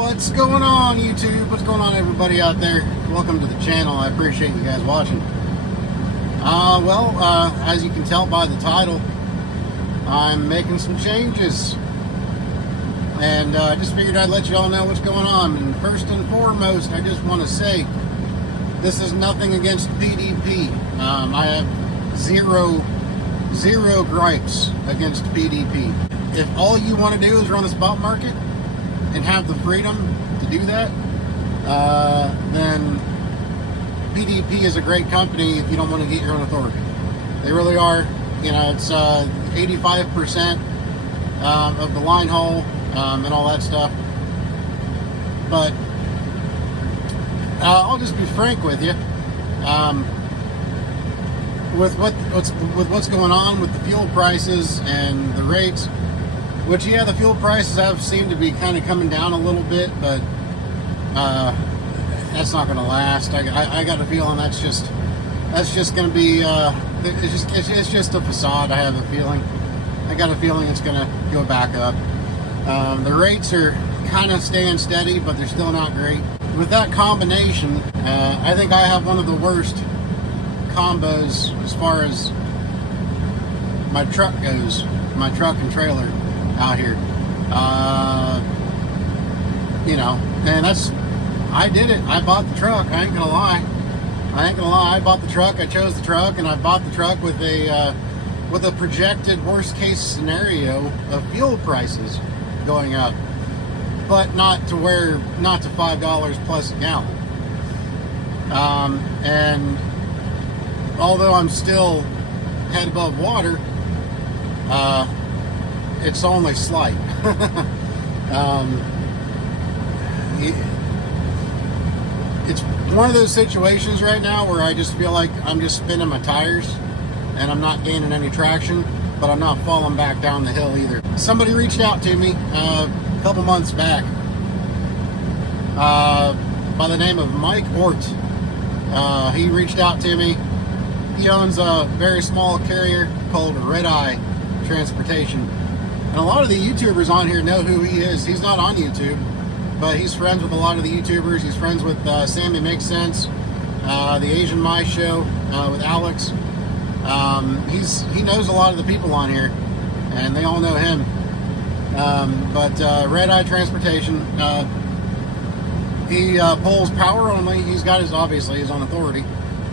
What's going on, YouTube? What's going on, everybody out there? Welcome to the channel. I appreciate you guys watching. As you can tell by the title, I'm making some changes. And I just figured I'd let you all know what's going on. And first and foremost, I just want to say, this is nothing against PDP. I have zero gripes against PDP. If all you want to do is run the spot market and have the freedom to do that, then PDP is a great company if you don't want to get your own authority. They really are. You know, it's 85% of the line haul and all that stuff. But I'll just be frank with you. With what's going on with the fuel prices and the rates, which, yeah, the fuel prices have seemed to be kind of coming down a little bit, but that's not going to last. I got a feeling that's just going to be it's just a facade. I have a feeling. I got a feeling it's going to go back up. The rates are kind of staying steady, but they're still not great. With that combination, I think I have one of the worst combos as far as my truck goes, my truck and trailer out here. You know, and I did it. I bought the truck. I ain't gonna lie. I bought the truck. I chose the truck, and I bought the truck with a projected worst case scenario of fuel prices going up, but not to $5 plus a gallon. And although I'm still head above water, it's only slight. It's one of those situations right now where I just feel like I'm just spinning my tires and I'm not gaining any traction, but I'm not falling back down the hill either. Somebody reached out to me a couple months back by the name of Mike Ort. He reached out to me. He owns a very small carrier called Red Eye Transportation. And a lot of the YouTubers on here know who he is. He's not on YouTube, but he's friends with a lot of the YouTubers. He's friends with Sammy Makes Sense, the Asian My Show with Alex. He knows a lot of the people on here, and they all know him. But Red Eye Transportation, he pulls power only. He's got obviously his own authority.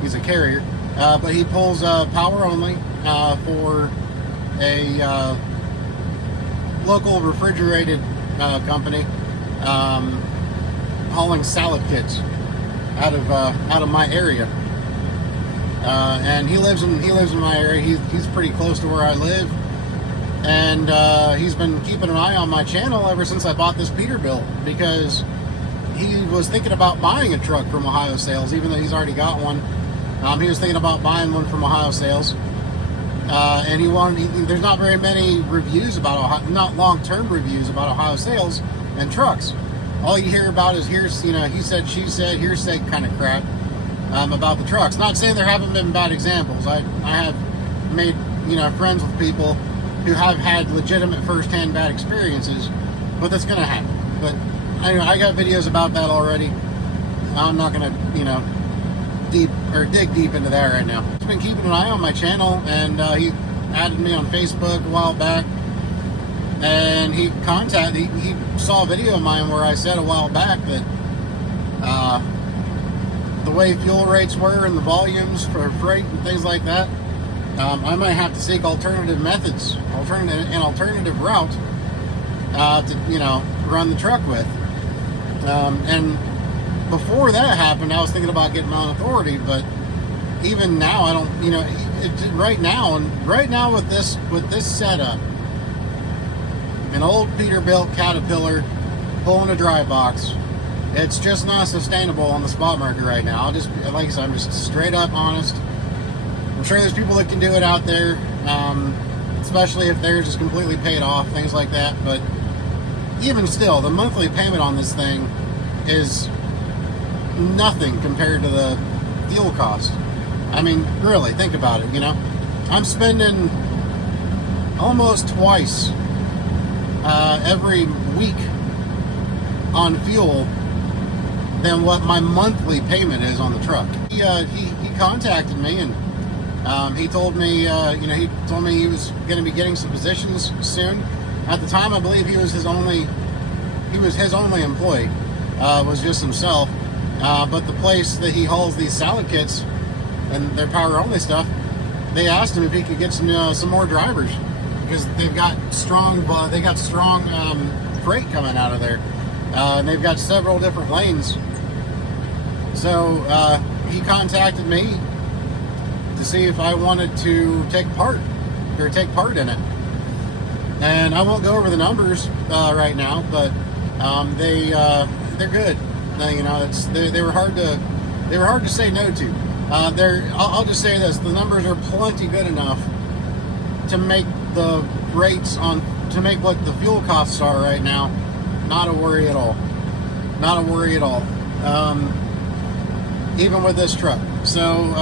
He's a carrier. But he pulls power only for a local refrigerated company hauling salad kits out of my area. And he lives in my area. He's pretty close to where I live, and he's been keeping an eye on my channel ever since I bought this Peterbilt, because he was thinking about buying a truck from Ohio Sales, even though he's already got one. He was thinking about buying one from Ohio Sales, and there's not very many reviews about not long-term reviews about Ohio Sales and trucks. All you hear about is he said, she said, hearsay kind of crap about the trucks. Not saying there haven't been bad examples. I have made friends with people who have had legitimate first-hand bad experiences, but that's going to happen. But anyway, I got videos about that already. I'm not going to dig deep into that right now. He's been keeping an eye on my channel, and he added me on Facebook a while back, and he saw a video of mine where I said a while back that the way fuel rates were and the volumes for freight and things like that, I might have to seek alternative methods, an alternative route to run the truck with. And before that happened, I was thinking about getting my own authority, but even now, I don't. Right now with this setup, an old Peterbilt Caterpillar pulling a dry box, it's just not sustainable on the spot market right now. I'll just, like I said, I'm just straight up honest. I'm sure there's people that can do it out there, especially if theirs is completely paid off, things like that. But even still, the monthly payment on this thing is nothing compared to the fuel cost. I mean, really, think about it. I'm spending almost twice every week on fuel than what my monthly payment is on the truck. He contacted me, and he told me, he told me he was going to be getting some positions soon. At the time, I believe he was his only employee, was just himself. But the place that he hauls these salad kits and their power only stuff, they asked him if he could get some more drivers, because they've got strong freight coming out of there, and they've got several different lanes. So he contacted me to see if I wanted to take part in it. And I won't go over the numbers right now, but they're good. They were hard to say no to. I'll just say this: the numbers are plenty good enough to make the rates to make what the fuel costs are right now not a worry at all. Not a worry at all. Even with this truck. So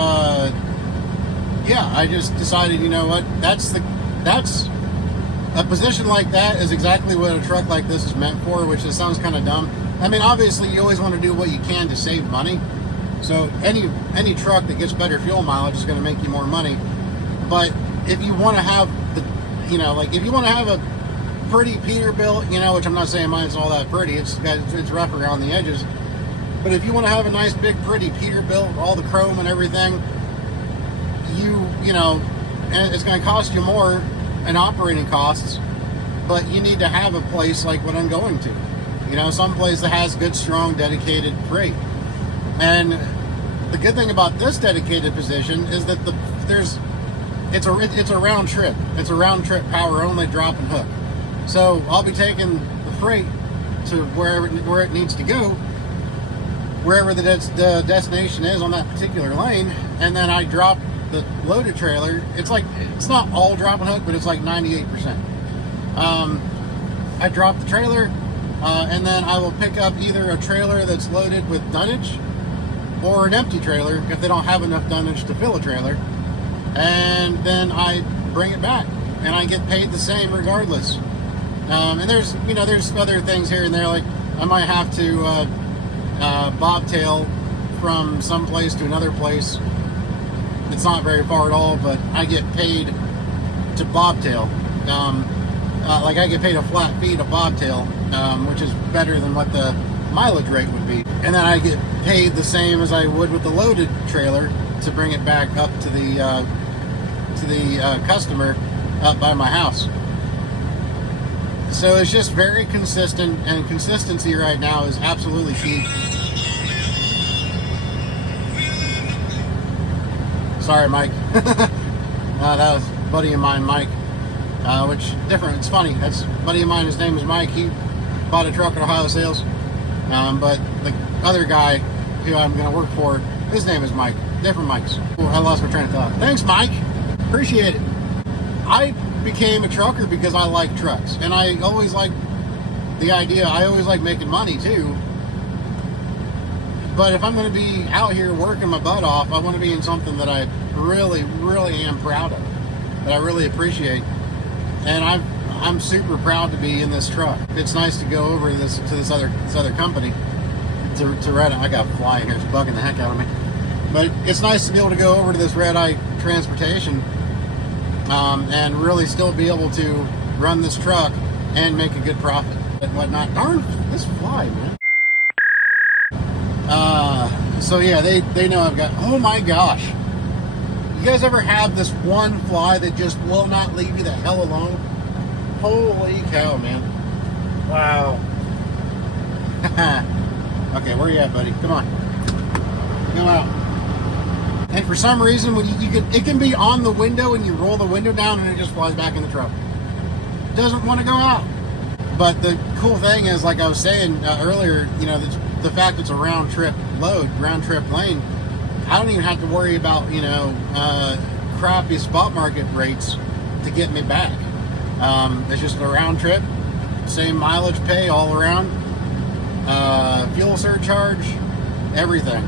yeah, I just decided, you know what? That's a position like that is exactly what a truck like this is meant for, which just sounds kind of dumb. I mean, obviously, you always want to do what you can to save money. So any truck that gets better fuel mileage is going to make you more money. But if you want to have if you want to have a pretty Peterbilt, which I'm not saying mine's all that pretty, it's rough around the edges. But if you want to have a nice big pretty Peterbilt, all the chrome and everything, and it's going to cost you more in operating costs, but you need to have a place like what I'm going to. Some place that has good, strong, dedicated freight. And the good thing about this dedicated position is that it's a round trip. It's a round trip power only drop and hook. So I'll be taking the freight to where it needs to go, wherever the destination is on that particular lane, and then I drop the loaded trailer. It's not all drop and hook, but it's like 98%. I drop the trailer, and then I will pick up either a trailer that's loaded with dunnage or an empty trailer if they don't have enough dunnage to fill a trailer, and then I bring it back, and I get paid the same regardless. And there's other things here and there, like I might have to bobtail from some place to another place. It's not very far at all, but I get paid to bobtail. Like I get paid a flat fee to bobtail, which is better than what the mileage rate would be. And then I get paid the same as I would with the loaded trailer to bring it back up to the customer up by my house. So it's just very consistent, and consistency right now is absolutely key. Sorry, Mike. That was a buddy of mine, Mike. It's funny. That's a buddy of mine. His name is Mike. He bought a truck at Ohio Sales. But the other guy who I'm going to work for, his name is Mike. Different Mikes. Ooh, I lost my train of thought. Thanks, Mike. Appreciate it. I became a trucker because I like trucks. And I always like the idea. I always like making money, too. But if I'm going to be out here working my butt off, I want to be in something that I really, really am proud of, that I really appreciate. And I'm super proud to be in this truck. It's nice to go over to this other company to Red Eye. I got a fly in here, it's bugging the heck out of me. But it's nice to be able to go over to this Red Eye Transportation and really still be able to run this truck and make a good profit and whatnot. Darn this fly, man. So yeah, they know I've got, oh my gosh. You guys ever have this one fly that just will not leave you the hell alone? Holy cow, man. Wow. Okay, where you at, buddy? Come on. Go out. And for some reason, when it can be on the window and you roll the window down and it just flies back in the truck. It doesn't want to go out. But the cool thing is, like I was saying earlier, the fact it's a round trip load, round trip lane, I don't even have to worry about, crappy spot market rates to get me back. It's just a round trip, same mileage pay all around, fuel surcharge, everything.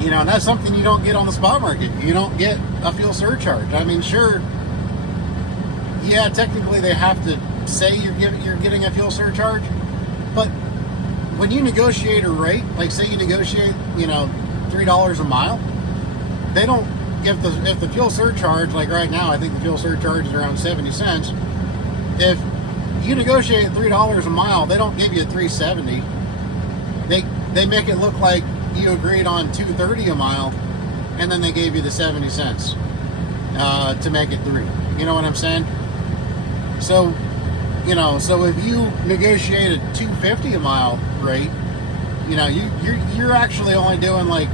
And that's something you don't get on the spot market. You don't get a fuel surcharge. I mean, sure, yeah, technically they have to say you're getting a fuel surcharge, but when you negotiate a rate, like say you negotiate, $3 a mile, they don't if the fuel surcharge, like right now, I think the fuel surcharge is around 70 cents. If you negotiate $3 a mile, they don't give you $3.70. They make it look like you agreed on $2.30 a mile, and then they gave you the 70 cents to make it $3. You know what I'm saying? So, so if you negotiate a $2.50 a mile rate, you're actually only doing like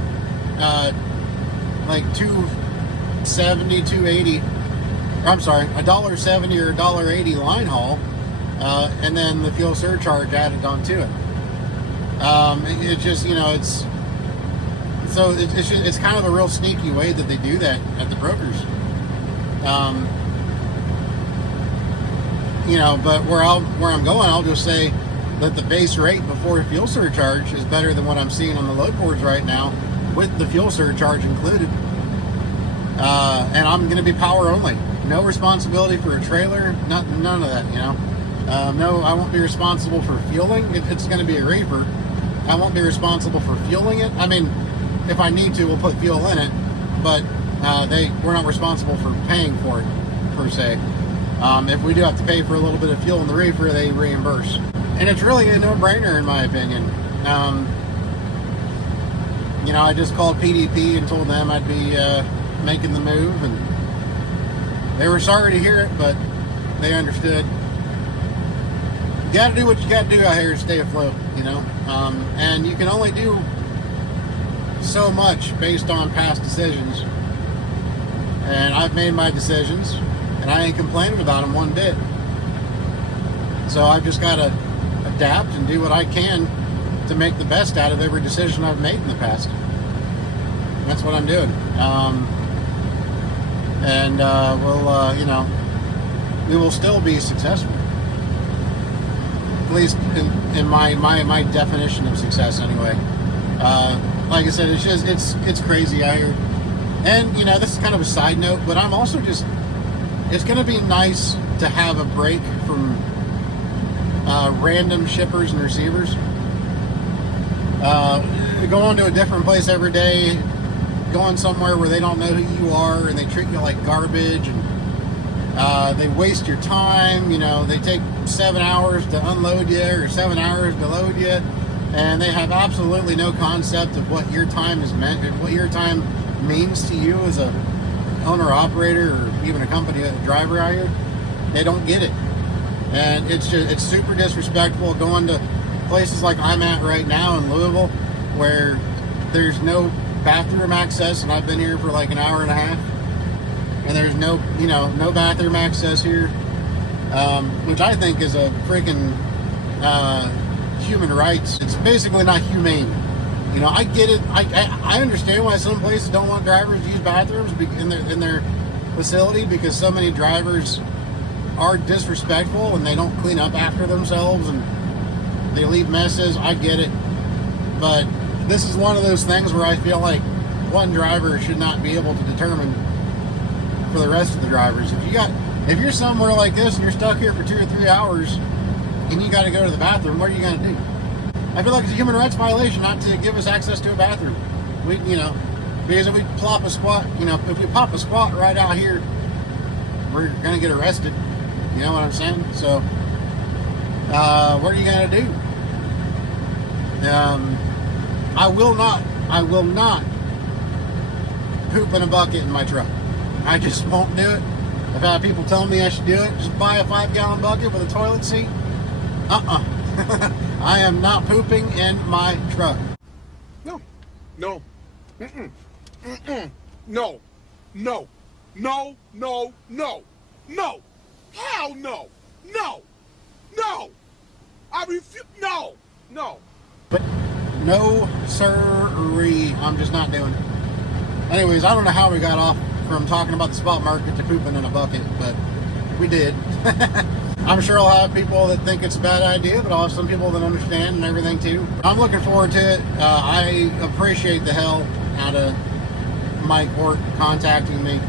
$2.70, $2.80. I'm sorry, $1.70 or $1.80 line haul, and then the fuel surcharge added onto it. It just, it's kind of a real sneaky way that they do that at the brokers. But where I'm going, I'll just say that the base rate before fuel surcharge is better than what I'm seeing on the load boards right now with the fuel surcharge included. And I'm going to be power only. No responsibility for a trailer, none of that, No, I won't be responsible for fueling. It's going to be a reefer. I won't be responsible for fueling it. I mean, if I need to, we'll put fuel in it, but we're not responsible for paying for it, per se. If we do have to pay for a little bit of fuel in the reefer, they reimburse. And it's really a no-brainer, in my opinion. I just called PDP and told them I'd be making the move, and they were sorry to hear it, but they understood. You got to do what you got to do out here to stay afloat, and you can only do so much based on past decisions. And I've made my decisions, and I ain't complaining about them one bit. So I've just got to adapt and do what I can to make the best out of every decision I've made in the past. That's what I'm doing. We will still be successful. At least in my definition of success, anyway. Like I said, it's crazy out here. And this is kind of a side note, but I'm also it's going to be nice to have a break from random shippers and receivers. Going to a different place every day, going somewhere where they don't know who you are and they treat you like garbage, and they waste your time. They take 7 hours to unload you or 7 hours to load you, and they have absolutely no concept of what your time is meant, or what your time means to you as a owner, operator, or even a company driver out here. They don't get it, and it's super disrespectful going to places like I'm at right now in Louisville, where there's no bathroom access, and I've been here for like an hour and a half, and there's no bathroom access here, which I think is a freaking human rights. It's basically not humane. I get it. I understand why some places don't want drivers to use bathrooms in their facility, because so many drivers are disrespectful and they don't clean up after themselves and they leave messes. I get it, but this is one of those things where I feel like one driver should not be able to determine for the rest of the drivers. If you're somewhere like this and you're stuck here for 2 or 3 hours and you got to go to the bathroom, what are you going to do? I feel like it's a human rights violation not to give us access to a bathroom. Because if we plop a squat, if we pop a squat right out here, we're going to get arrested. You know what I'm saying? So, what are you going to do? I will not poop in a bucket in my truck. I just won't do it. I've had people telling me I should do it. Just buy a 5-gallon bucket with a toilet seat. I am not pooping in my truck. No. Mm-mm. No. Hell no. No. I refuse. No. But no, sir-ree. I'm just not doing it. Anyways, I don't know how we got off from talking about the spot market to pooping in a bucket, but we did. I'm sure I'll have people that think it's a bad idea, but I'll have some people that understand and everything too. I'm looking forward to it. I appreciate the hell out of Mike Hort contacting me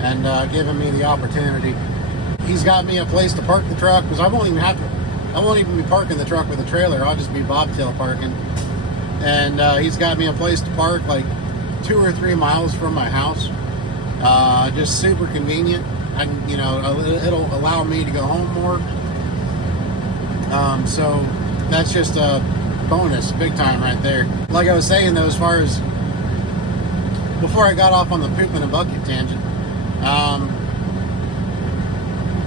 and giving me the opportunity. He's got me a place to park the truck because I won't even be parking the truck with a trailer. I'll just be bobtail parking. And he's got me a place to park like 2 or 3 miles from my house. Just super convenient. And it'll allow me to go home more. So that's just a bonus, big time right there. Like I was saying though, as far as before I got off on the poop in a bucket tangent,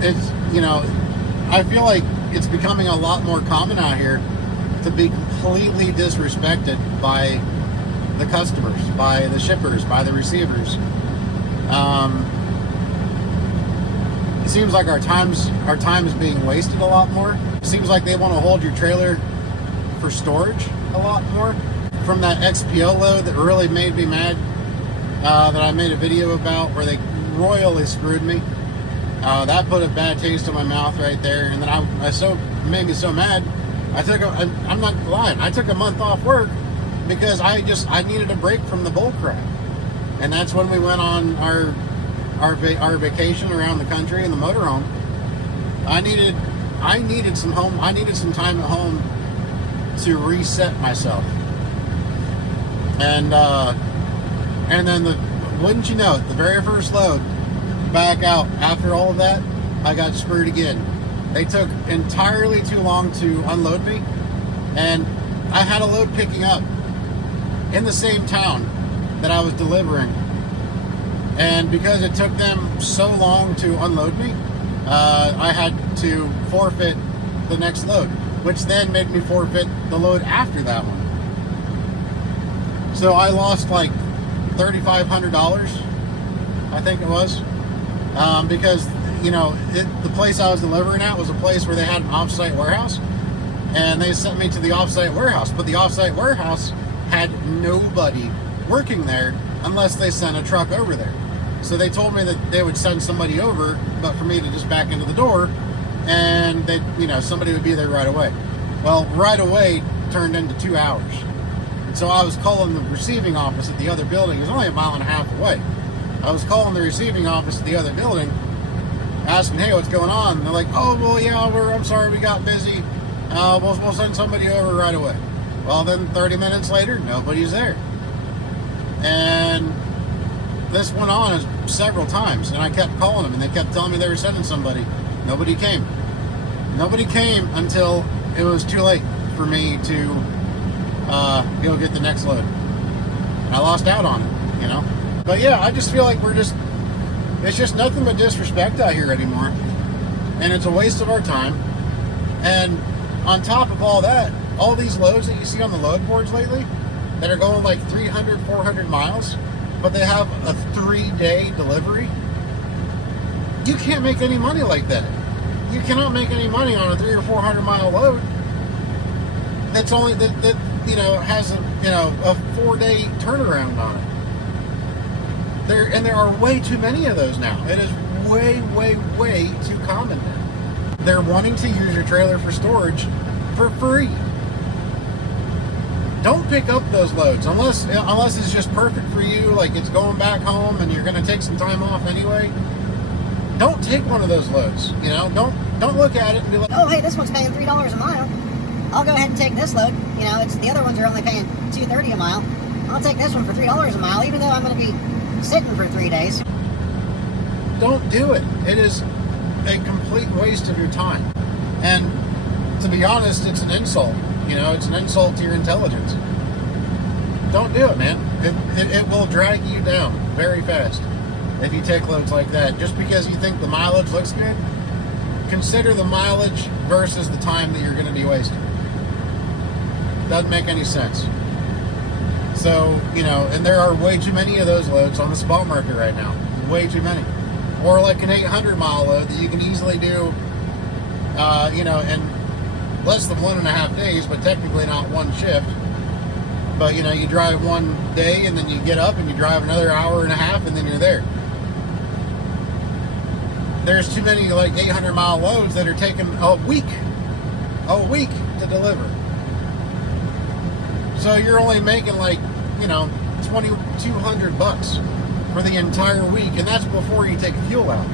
it's, I feel like it's becoming a lot more common out here to be completely disrespected by the customers, by the shippers, by the receivers. It seems like our time is being wasted a lot more. It seems like they want to hold your trailer for storage a lot more. From that XPO load that really made me mad, that I made a video about, where they royally screwed me. That put a bad taste in my mouth right there. And then made me so mad, I'm not lying, I took a month off work because I needed a break from the bull crap. And that's when we went on our vacation around the country in the motorhome. I needed some time at home to reset myself. And then wouldn't you know it, the very first load back out after all of that, I got screwed again. They took entirely too long to unload me, and I had a load picking up in the same town that I was delivering. And because it took them so long to unload me, I had to forfeit the next load, which then made me forfeit the load after that one. So I lost like $3,500, I think it was, because the place I was delivering at was a place where they had an off-site warehouse, and they sent me to the off-site warehouse, but the off-site warehouse had nobody working there unless they sent a truck over there. So they told me that they would send somebody over, but for me to just back into the door, and somebody would be there right away. Well, right away turned into 2 hours. And so I was calling the receiving office at the other building. It was only 1.5 miles away. I was calling the receiving office at the other building, asking, hey, what's going on? And they're like, oh, well, yeah, I'm sorry, we got busy. We'll send somebody over right away. Well, then 30 minutes later, nobody's there. And this went on several times, and I kept calling them, and they kept telling me they were sending somebody. Nobody came. Nobody came until it was too late for me to go get the next load. I lost out on it, But yeah, I just feel like it's just nothing but disrespect out here anymore. And it's a waste of our time. And on top of all that, all these loads that you see on the load boards lately that are going like 300, 400 miles, but they have a 3-day delivery. You can't make any money like that. You cannot make any money on a 300 or 400 mile load that's only that has a 4-day turnaround on it. There are way too many of those now. It is way too common now. They're wanting to use your trailer for storage for free. Don't pick up those loads unless it's just perfect for you, like it's going back home and you're going to take some time off anyway. Don't take one of those loads. Don't look at it and be like, oh, hey, this one's paying $3 a mile. I'll go ahead and take this load. It's the other ones are only paying $2.30 a mile. I'll take this one for $3 a mile, even though I'm going to be sitting for 3 days. Don't do it. It is a complete waste of your time. And to be honest, it's an insult. It's an insult to your intelligence. Don't do it, man. It will drag you down very fast if you take loads like that. Just because you think the mileage looks good, consider the mileage versus the time that you're going to be wasting. Doesn't make any sense. So, and there are way too many of those loads on the spot market right now. Way too many. Or like an 800 mile load that you can easily do, in less than 1.5 days, but technically not one shift. But, you drive one day and then you get up and you drive another hour and a half and then you're there. There's too many like 800 mile loads that are taking a week to deliver. So you're only making like, $2,200 for the entire week, and that's before you take fuel out.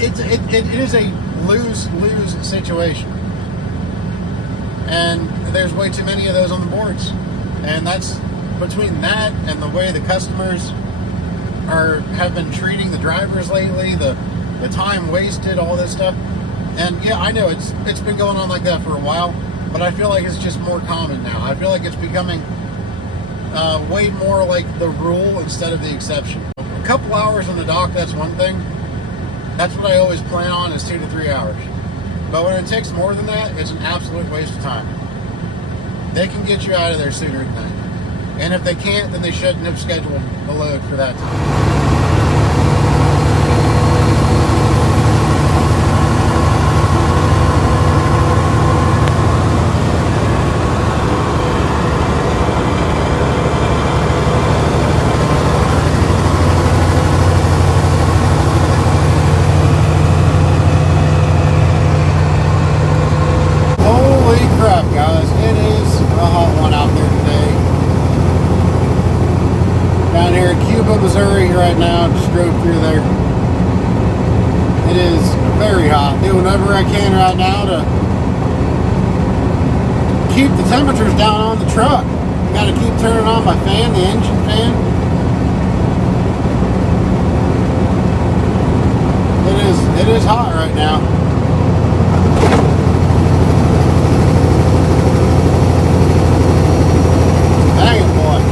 it is a lose-lose situation. And there's way too many of those on the boards. And that's between that and the way the customers have been treating the drivers lately, the time wasted, all this stuff. And yeah, I know it's been going on like that for a while, but I feel like it's just more common now. I feel like it's becoming way more like the rule instead of the exception. A couple hours on the dock, that's one thing. That's what I always plan on, is 2 to 3 hours. But when it takes more than that, it's an absolute waste of time. They can get you out of there sooner than that. And if they can't, then they shouldn't have scheduled a load for that time. Missouri right now, just drove through there. It is very hot. Do whatever I can right now to keep the temperatures down on the truck. Got to keep turning on my fan, the engine fan. It is hot right now. Dang it, boy.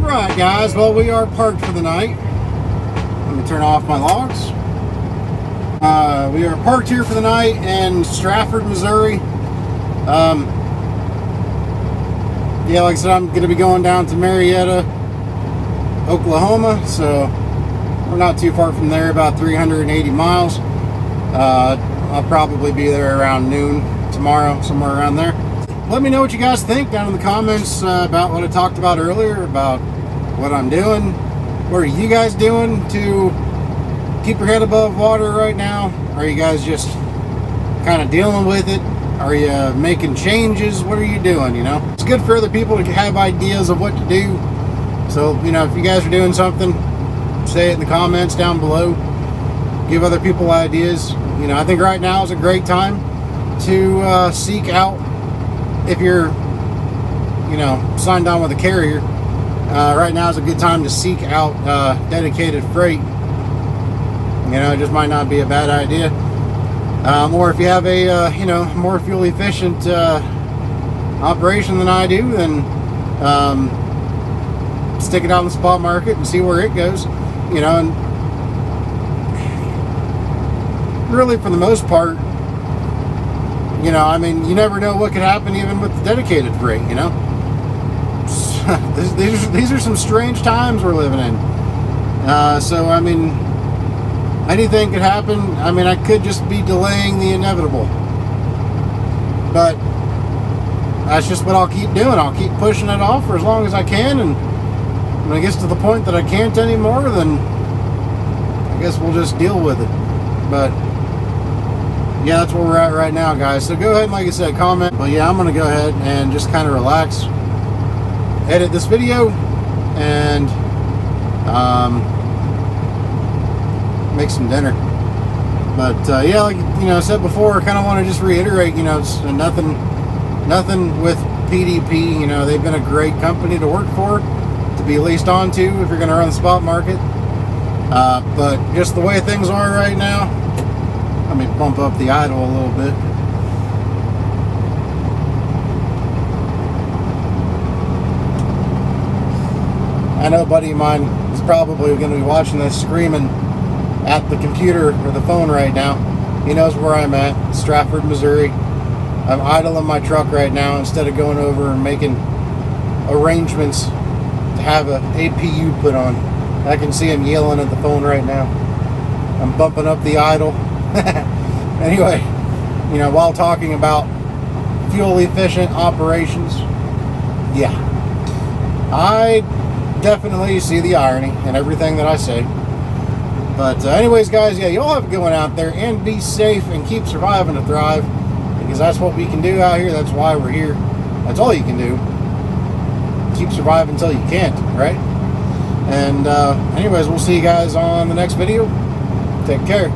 Right, guys, well, we are parked for the night. Let me turn off my logs. We are parked here for the night in Strafford, Missouri. Yeah, like I said, I'm going to be going down to Marietta, Oklahoma, so we're not too far from there, about 380 miles. I'll probably be there around noon tomorrow, somewhere around there. Let me know what you guys think down in the comments about what I talked about earlier, about what I'm doing. What are you guys doing to keep your head above water right now? Are you guys just kind of dealing with it? Are you making changes? What are you doing, you know? It's good for other people to have ideas of what to do. So, you know, if you guys are doing something, say it in the comments down below. Give other people ideas. You know, I think right now is a great time to seek out, if you're, you know, signed on with a carrier, right now is a good time to seek out dedicated freight. You know, it just might not be a bad idea. Or if you have a, you know, more fuel efficient operation than I do, then stick it out in the spot market and see where it goes. You know, and really for the most part, you know, I mean, you never know what could happen even with the dedicated freight, you know. These are some strange times we're living in. So, I mean, anything could happen. I mean, I could just be delaying the inevitable. But that's just what I'll keep doing. I'll keep pushing it off for as long as I can. And when it gets to the point that I can't anymore, then I guess we'll just deal with it. But yeah, that's where we're at right now, guys. So go ahead and, like I said, comment. But yeah, I'm going to go ahead and just kind of relax, edit this video, and make some dinner. But yeah, like, you know, I said before, I kind of want to just reiterate, you know, it's nothing with PDP, you know, they've been a great company to work for, to be leased onto if you're going to run the spot market. But just the way things are right now, let me bump up the idle a little bit. I know a buddy of mine is probably going to be watching this screaming at the computer or the phone right now. He knows where I'm at, Stratford, Missouri. I'm idling my truck right now instead of going over and making arrangements to have a APU put on. I can see him yelling at the phone right now. I'm bumping up the idle. Anyway, you know, while talking about fuel efficient operations, yeah, I definitely see the irony in everything that I say. But anyways, guys, yeah, you all have a good one out there, and be safe and keep surviving to thrive, because that's what we can do out here. That's why we're here. That's all you can do. Keep surviving until you can't, right? And anyways, we'll see you guys on the next video. Take care.